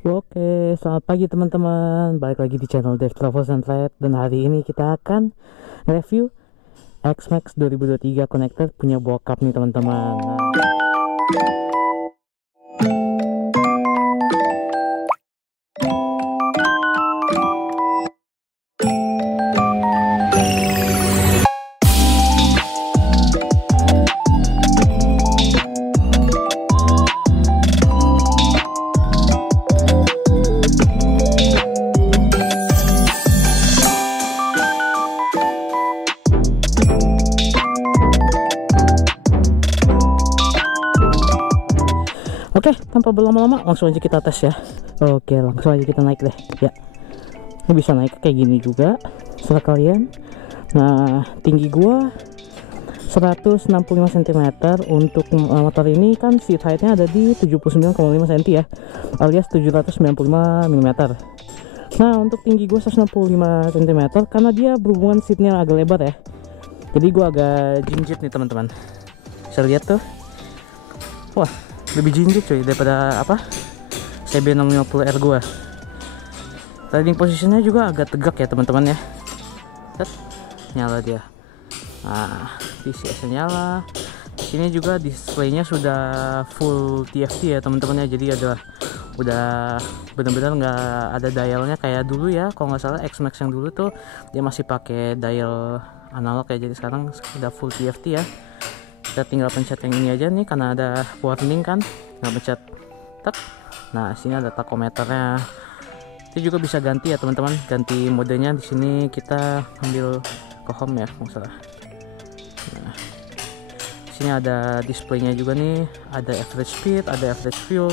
Oke, selamat pagi teman-teman. Balik lagi di channel Dev Travels and Trade, dan hari ini kita akan review X-Max 2023 Connected punya bokap nih teman-teman. Oke, tanpa berlama-lama langsung aja kita tes ya. Oke, langsung aja kita naik deh ya. Ini bisa naik kayak gini juga setelah kalian. Nah, tinggi gua 165 cm. Untuk motor ini kan seat height-nya ada di 79,5 cm ya, alias 795 mm. Nah, untuk tinggi gua 165 cm karena dia berhubungan seatnya agak lebar ya, jadi gua agak jinjit nih teman-teman. Bisa lihat tuh, wah lebih jinjit cuy daripada apa CB650R gua. Riding positionnya juga agak tegak ya teman-teman ya. Set, nyala dia. Nah, DCS nyala. Di sini juga displaynya sudah full TFT ya teman-teman ya. Jadi udah benar-benar nggak ada dialnya kayak dulu ya. Kalau nggak salah X-Max yang dulu tuh dia masih pakai dial analog ya. Jadi sekarang udah full TFT ya. Kita tinggal pencet yang ini aja nih karena ada warning kan, nggak pencet tak. Nah, sini ada tachometernya. Itu juga bisa ganti ya teman-teman, ganti modenya. Di sini kita ambil ke home ya, nggak salah. Nah, di sini ada displaynya juga nih, ada average speed, ada average fuel.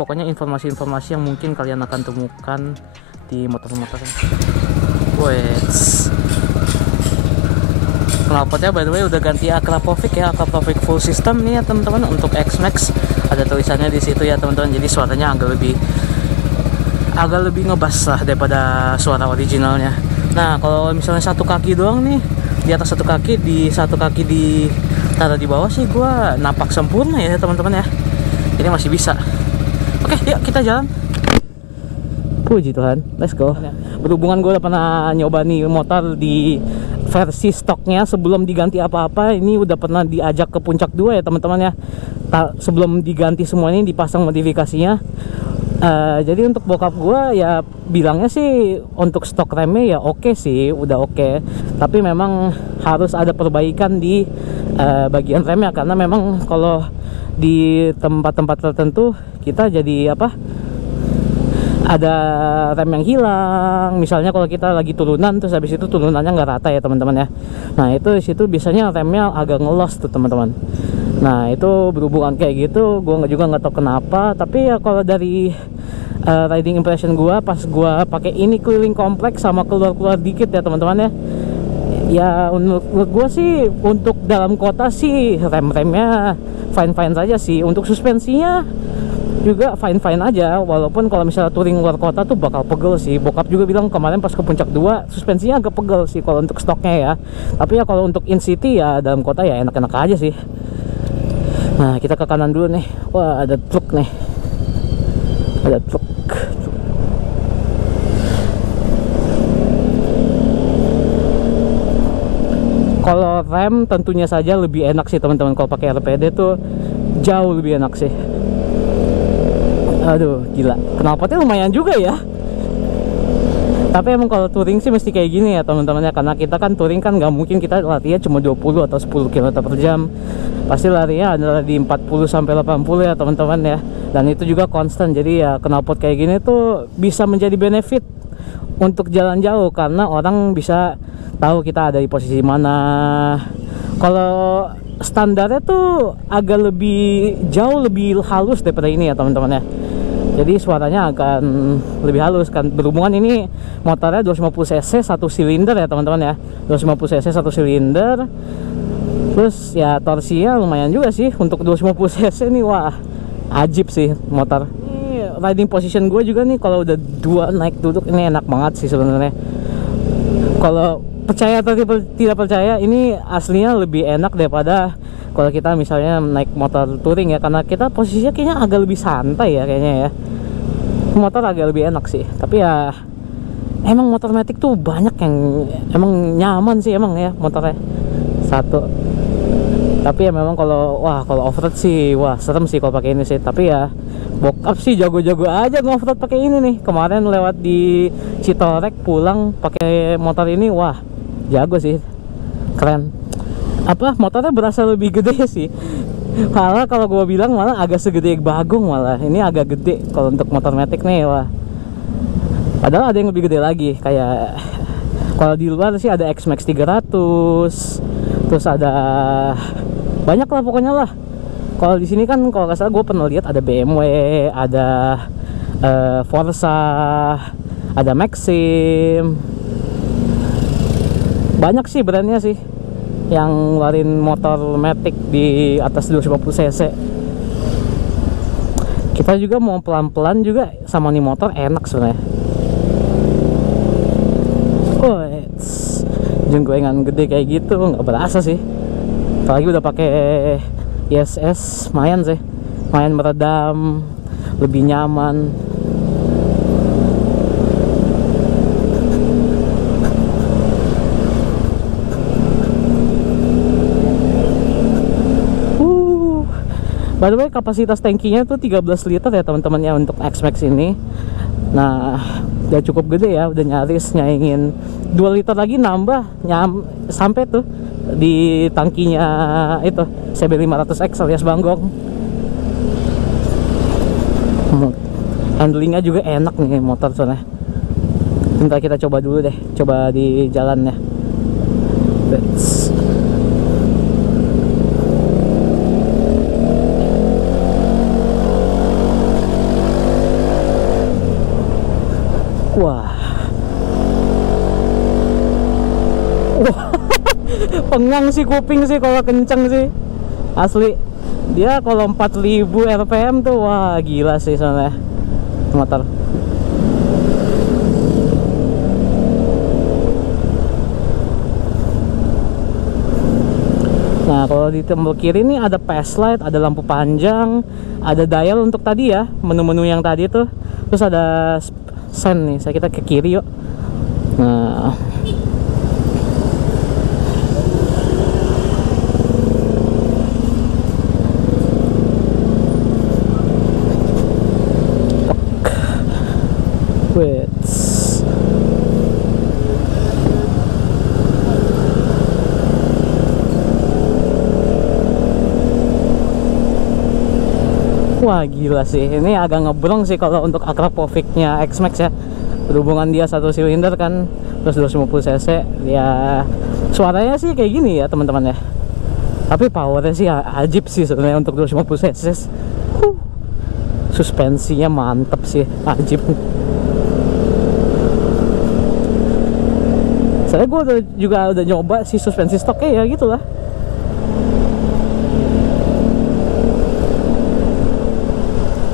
Pokoknya informasi-informasi yang mungkin kalian akan temukan di motor-motor. Wait. Knalpotnya by the way udah ganti Akrapovic ya, Akrapovic full system nih ya teman-teman. Untuk X-Max ada tulisannya di situ ya teman-teman, jadi suaranya agak lebih ngebas lah daripada suara originalnya. Nah, kalau misalnya satu kaki doang nih, di atas satu kaki, di satu kaki taruh di bawah sih gua napak sempurna ya teman-teman ya. Ini masih bisa. Oke, yuk kita jalan. Puji Tuhan, let's go. Berhubungan gue udah pernah nyoba nih motor di versi stoknya sebelum diganti apa-apa. Ini udah pernah diajak ke puncak 2 ya teman-teman ya. Sebelum diganti semua ini dipasang modifikasinya. Jadi untuk bokap gue ya bilangnya sih untuk stok remnya ya oke sih, udah oke. Tapi memang harus ada perbaikan di bagian remnya, karena memang kalau di tempat-tempat tertentu kita jadi ada rem yang hilang. Misalnya kalau kita lagi turunan terus habis itu turunannya nggak rata ya teman-teman ya. Nah, itu di situ biasanya remnya agak ngelos tuh teman-teman. Nah, itu berhubungan kayak gitu, gue nggak tahu kenapa. Tapi ya kalau dari riding impression gue pas gue pakai ini keliling kompleks sama keluar dikit ya teman-teman ya. Ya menurut gue sih untuk dalam kota sih remnya fine saja sih. Untuk suspensinya juga fine aja, walaupun kalau misalnya touring luar kota tuh bakal pegel sih. Bokap juga bilang kemarin pas ke puncak 2 suspensinya agak pegel sih kalau untuk stoknya ya. Tapi ya kalau untuk in city ya dalam kota ya enak-enak aja sih. Nah, kita ke kanan dulu nih. Wah, ada truk nih, ada truk. Kalau rem tentunya saja lebih enak sih teman-teman. Kalau pakai RPD tuh jauh lebih enak sih. Aduh, gila. Knalpotnya lumayan juga ya. Tapi emang kalau touring sih mesti kayak gini ya teman-teman ya. Karena kita kan touring kan nggak mungkin kita larinya cuma 20 atau 10 km per jam. Pasti larinya adalah di 40 sampai 80 ya teman-teman ya. Dan itu juga konstan. Jadi ya knalpot kayak gini tuh bisa menjadi benefit untuk jalan jauh, karena orang bisa tahu kita ada di posisi mana. Kalau standarnya tuh agak jauh lebih halus daripada ini ya teman-teman ya. Jadi suaranya akan lebih halus kan, berhubungan ini motornya 250 cc 1 silinder ya teman-teman ya. 250 cc 1 silinder. Terus ya torsinya lumayan juga sih untuk 250 cc nih. Wah, ajib sih motor. Ini riding position gue juga nih kalau udah 2 naik duduk ini enak banget sih sebenarnya. Kalau percaya atau tidak percaya, ini aslinya lebih enak daripada kalau kita misalnya naik motor touring ya, karena kita posisinya kayaknya agak lebih santai ya kayaknya ya. motor agak lebih enak sih. Tapi ya emang motor matic tuh banyak yang emang nyaman sih emang ya motornya satu. Tapi ya memang kalau off-road sih serem sih kalau pakai ini sih. Tapi ya bokap sih jago-jago aja ngoff-road pakai ini nih. Kemarin lewat di Citorek pulang pakai motor ini, jago sih, keren. Motornya berasa lebih gede sih. Malah kalau gue bilang malah agak segede bagong, malah ini agak gede kalau untuk motor matic nih. Padahal ada yang lebih gede lagi, kayak kalau di luar sih ada X-Max 300, terus ada banyak lah pokoknya lah. Kalau di sini kan kalau nggak salah gue pernah lihat ada BMW, ada Forza, ada Maxim. Banyak sih brandnya sih yang ngeluarin motor matic di atas 250 cc. Kita juga mau pelan-pelan juga sama nih motor, enak sebenarnya. Jenggorengan gede kayak gitu nggak berasa sih. Apalagi udah pakai ISS, lumayan sih, lumayan meredam, lebih nyaman. By the way, kapasitas tangkinya tuh 13 liter ya teman-teman ya untuk X-Max ini. Nah, udah cukup gede ya, udah nyaris nyaingin 2 liter lagi nambah sampai tuh di tangkinya itu CB500X alias Banggong. Handlingnya juga enak nih motor soalnya. Bentar kita coba dulu deh, coba di jalannya. Wah, pengang sih kuping sih kalau kenceng sih, asli. Dia kalau 4000 rpm tuh gila sih soalnya motor. Nah, kalau di tombol kiri ini ada pass light, ada lampu panjang, ada dial untuk tadi ya, menu-menu yang tadi tuh. Terus ada sen nih, kita ke kiri yuk. Nah, wah gila sih, ini agak ngebrong sih kalau untuk Akrapovic-nya X-Max ya. Berhubungan dia 1 silinder kan, terus 250 cc ya, suaranya sih kayak gini ya teman-teman ya. Tapi powernya sih ajib sih sebenarnya untuk 250 cc. Suspensinya mantep sih, ajib. Soalnya gue juga udah nyoba si suspensi stoknya ya gitulah.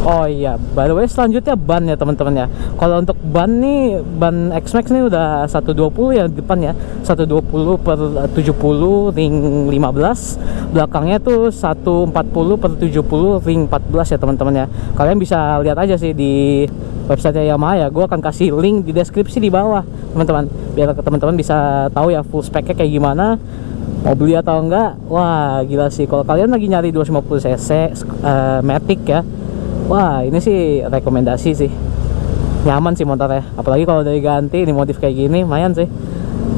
Oh iya, by the way selanjutnya ban ya teman-teman ya. Kalau untuk ban nih, ban X-Max nih udah 120 ya depan ya, 120 per 70 ring 15. Belakangnya tuh 140 per 70 ring 14 ya teman-teman ya. Kalian bisa lihat aja sih di website Yamaha ya. Gue akan kasih link di deskripsi di bawah teman-teman, biar teman-teman bisa tahu ya full speknya kayak gimana, mau beli atau enggak. Wah gila sih, kalau kalian lagi nyari 250 cc matic ya, wah ini sih rekomendasi sih, nyaman sih motornya. Apalagi kalau udah diganti ini modif kayak gini, lumayan sih.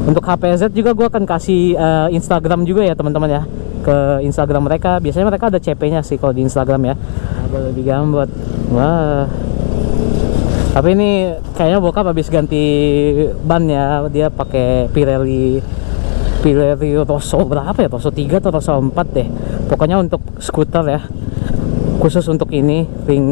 Untuk HPZ juga gue akan kasih Instagram juga ya teman-teman ya, ke Instagram mereka. Biasanya mereka ada CP nya sih kalau di Instagram ya. Agak lebih gambut. Wah, tapi ini kayaknya bokap habis ganti ban ya. Dia pakai Pirelli Rosso berapa ya, Rosso 3 atau Rosso 4 deh. Pokoknya untuk skuter ya, khusus untuk ini ring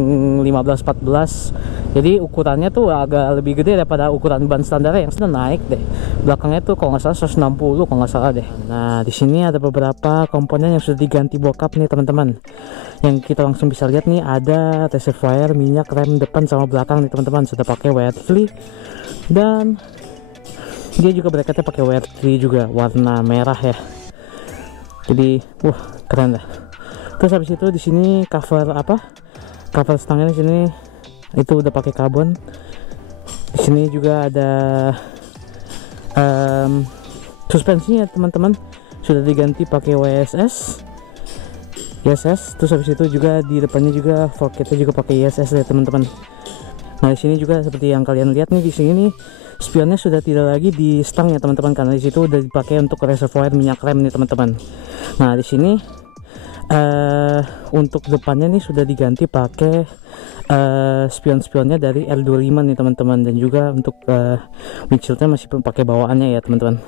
15-14. Jadi ukurannya tuh agak lebih gede daripada ukuran ban standar yang sudah naik deh. Belakangnya tuh kalau nggak salah 160 kalau nggak salah deh. Nah di sini ada beberapa komponen yang sudah diganti bokap nih teman-teman. Yang kita langsung bisa lihat nih, ada reservoir minyak, rem depan sama belakang nih teman-teman sudah pakai wire-free, dan dia juga bracketnya pakai wire-free juga warna merah ya. Jadi keren dah. Terus habis itu di sini cover stangnya di sini itu udah pakai karbon. Di sini juga ada suspensinya teman-teman, sudah diganti pakai YSS. Terus habis itu juga di depannya juga forketnya juga pakai ISS ya teman-teman. Nah di sini juga seperti yang kalian lihat nih, di sini nih spionnya sudah tidak lagi di stang ya teman-teman, karena di situ udah dipakai untuk reservoir minyak rem nih teman-teman. Nah di sini untuk depannya nih sudah diganti pakai spion-spionnya dari R25 nih teman-teman, dan juga untuk windshieldnya masih pakai bawaannya ya teman-teman.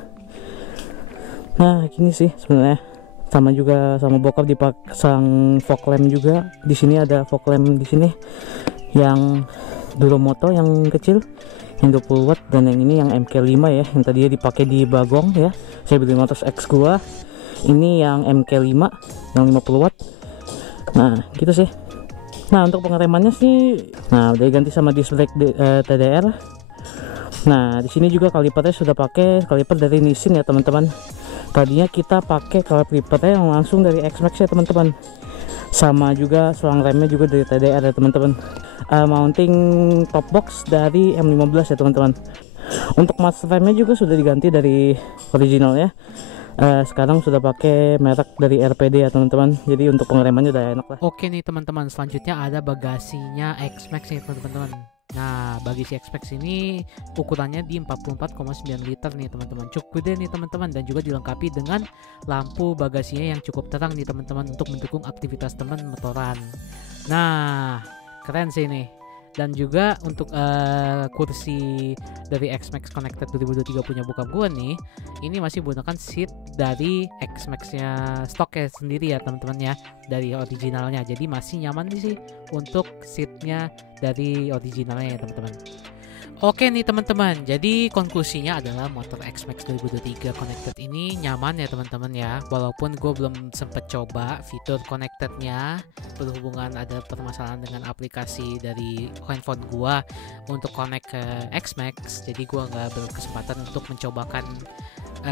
Nah gini sih sebenarnya, sama juga sama bokap dipasang fog lamp juga. Di sini ada fog lamp di sini yang Duromoto yang kecil yang 20 watt, dan yang ini yang MK5 ya, yang tadi dipakai di Bagong ya. Saya beli motor X gua. Ini yang MK5 yang 50 watt. Nah, gitu sih. Nah, untuk pengeremannya sih udah diganti sama disc brake TDR. Nah, di sini juga kalipernya sudah pakai kaliper dari Nissin ya, teman-teman. Tadinya kita pakai kalipernya yang langsung dari X-Max ya, teman-teman. Sama juga selang remnya juga dari TDR ya, teman-teman. Mounting top box dari M15 ya, teman-teman. Untuk master frame-nya juga sudah diganti dari original ya. Sekarang sudah pakai merek dari RPD ya, teman-teman. Jadi untuk pengeremannya udah enak lah. Oke nih teman-teman, selanjutnya ada bagasinya X-Max nih teman-teman. Nah, bagasi X-Max ini ukurannya di 44,9 liter nih teman-teman. Cukup gede nih teman-teman, dan juga dilengkapi dengan lampu bagasinya yang cukup terang nih teman-teman untuk mendukung aktivitas teman motoran. Nah, keren sih nih. Dan juga untuk kursi dari X-Max Connected 2023 punya bokap gua nih, ini masih menggunakan seat dari X-Max-nya stoknya sendiri ya teman-teman ya, dari originalnya. Jadi masih nyaman sih untuk seatnya dari originalnya ya teman-teman. Oke nih teman-teman, jadi konklusinya adalah motor X-Max 2023 Connected ini nyaman ya teman-teman ya. Walaupun gue belum sempet coba fitur connectednya, berhubungan ada permasalahan dengan aplikasi dari handphone gue untuk connect ke X-Max, jadi gue nggak berkesempatan untuk mencobakan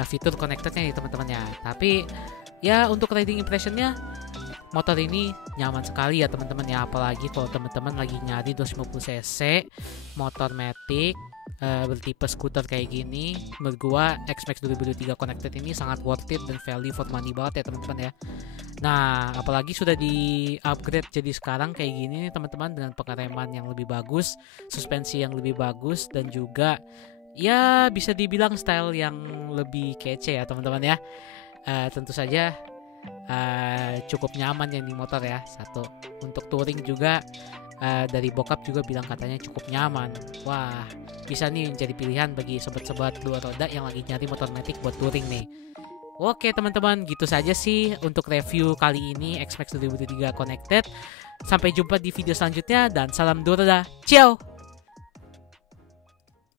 fitur connectednya nih teman-teman ya. Tapi ya untuk riding impressionnya, motor ini nyaman sekali ya teman-teman ya, apalagi kalau teman-teman lagi nyari 250 cc motor matic bertipe skuter kayak gini. Menurut gua X-Max 2023 Connected ini sangat worth it dan value for money banget ya teman-teman ya. Nah, apalagi sudah di upgrade jadi sekarang kayak gini nih teman-teman, dengan pengereman yang lebih bagus, suspensi yang lebih bagus, dan juga ya bisa dibilang style yang lebih kece ya teman-teman ya. Tentu saja cukup nyaman yang di motor ya. Satu, untuk touring juga dari bokap juga bilang katanya cukup nyaman. Wah, bisa nih jadi pilihan bagi sobat-sobat dua roda yang lagi nyari motor matic buat touring nih. Oke teman-teman, gitu saja sih untuk review kali ini X-Max 2023 Connected. Sampai jumpa di video selanjutnya, dan salam dua roda. Ciao.